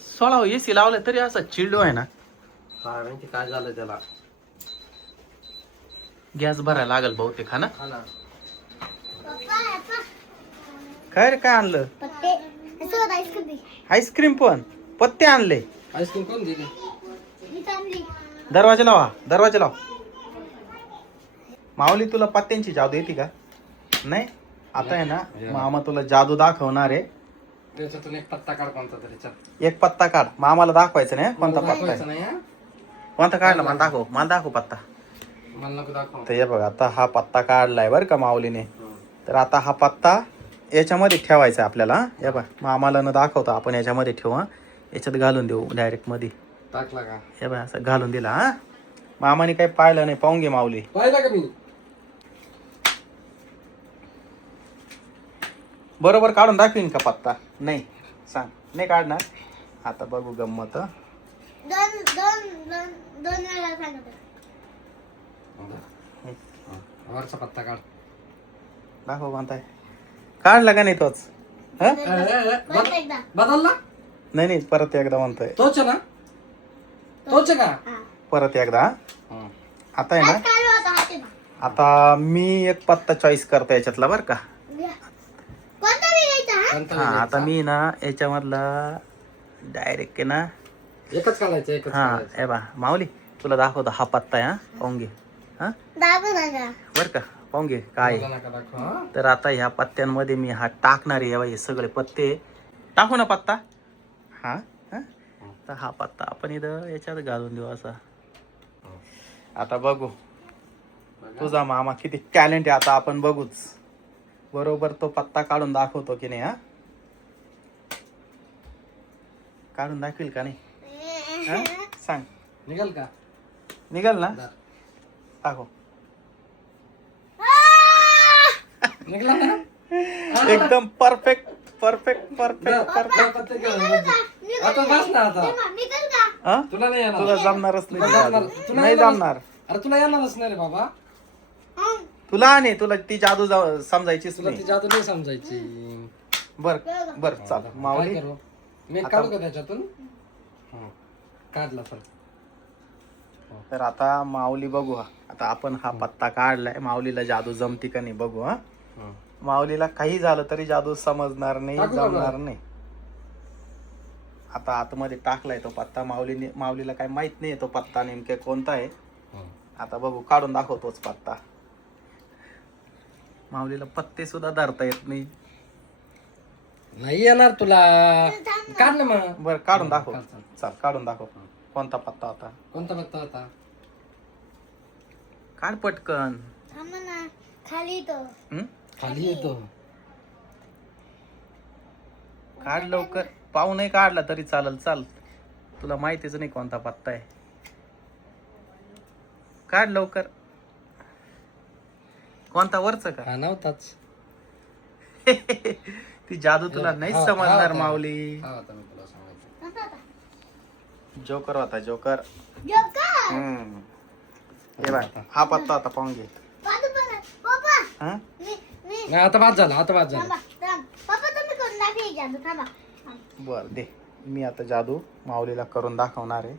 सोळा एसी लावलं तरी असं चिल्डो आहे ना. काय माहिती काय झालं त्याला. गॅस भरायला लागल बहुतेक हा ना. हा ना. काय रे काय आणलं? आईस्क्रीम पण पत्ते आणले. आईस्क्रीम कोण दिली? दरवाजा लावा, दरवाजा लाव. माऊली तुला पत्त्यांची जादू येते का? नाही. आता आहे ना मामा तुला जादू दाखवणार आहे. त्याच्यातून एक पत्ता काढ कोणता तरी. चल एक पत्ता काढ. मामाला दाखवायचं नाही कोणता पत्ता दाखवायचं आहे. नाही हा? कोणता काढला मला दाखव, मला दाखव पत्ता. मला नको दाखव. तर हे बघ आता हा पत्ता काढलाय बरं का माऊलीने. तर आता हा पत्ता याच्यामध्ये ठेवायचा आपल्याला. हे बघ मामाला न दाखवता आपण याच्यामध्ये ठेवू हा. याच्यात घालून देऊ डायरेक्ट मध्ये. टाकला का? हे बघ असं घालून दिला हा. मामाने काही पाहिलं नाही, पाहून घे माऊली. पाहिला का मी? बरोबर काढून दाखवीन का पत्ता? नाही सांग. नाही काढणार. आता बघू गंमत. वरचा पत्ता काढ. दाखव म्हणताय. काढला का नाही तोच? हा? बदलला? नाही नाही परत एकदा म्हणतोय. तोच ना? तोच का? परत एकदा. आता आहे ना आता मी एक पत्ता चॉईस करतो याच्यातला बरं का. हा आता मी ना याच्यामधला डायरेक्ट आहे ना. एकच काढायचं एकच हा काढायचं. ए बा माऊली तुला दाखवतो हा पत्ता आहे हा. पाहून घे हा बर का. पाहून घे काय मला नका दाखव, हा? तर आता ह्या पत्त्यांमध्ये मी हा टाकणार आहे. हे सगळे पत्ते टाकू ना पत्ता. हा हा तर हा पत्ता आपण इथं याच्यात घालून देऊ असा. आता बघू तुझा मामा किती टॅलेंट आहे. आता आपण बघूच बरोबर तो पत्ता काढून दाखवतो की नाही. हा काढून दाखवील का नाही हा? सांग. निघाल का? निघाल ना. दाखव. निघाला ना? एकदम परफेक्ट परफेक्ट परफेक्ट परफेक्ट. आता बस ना आता. हा तुला नाही येणार. तुला जमणारच तुला नाही. जमणार. जादू. तुला नाही येणारच. जमणार. अरे तुला येणारच नाही रे बाबा. तुला नाही तुला ती जादू समजायचीच तुला ती नाही. जादू नाही समजायची. बर बर चाल काय माऊली. करू? मी आता- काढू का त्याच्यातून? काढला तर. तर आता माऊली बघू हा. आता आपण हा पत्ता काढलाय. माऊलीला जादू जमती का नाही बघू हा. माऊलीला काही झालं तरी जादू समजणार नाही, टाकू का जमणार बरं? नाही. आता आतमध्ये टाकलाय तो पत्ता. माऊलीला काय माहित नाही तो पत्ता नेमके कोणता आहे. आता बघू काढून दाखवतोच पत्ता. माऊलीला पत्ते सुद्धा धरता येत नाही. नाही येणार तुला. काढ ना मग. बर काढून दाखव. काढ, चाल. चाल काढून दाखव. कोणता पत्ता होता. कोणता पत्ता होता? काढ पटकन. खाली तो हं? खाली येतो. काढ लवकर. पाहू नाही काढला तरी चालेल. चाल तुला माहितीच नाही कोणता पत्ता आहे. काढ लवकर. कोणता वरचा का? हा नव्हताच. ती जादू तुला नाही हा, समजणार हा, माऊली. हा आता मी तुला सांगायचं. जोकर होता जोकर. जोकर हम्म. हे बघ हा पत्ता होता पाहून घे. पप्पा हा मी नाही आता बाद झाला. आता बाद झाला. पप्पा तुम्ही करून दाखवा जादू थांबा. बर दे. मी आता जादू माऊलीला करून दाखवणार आहे.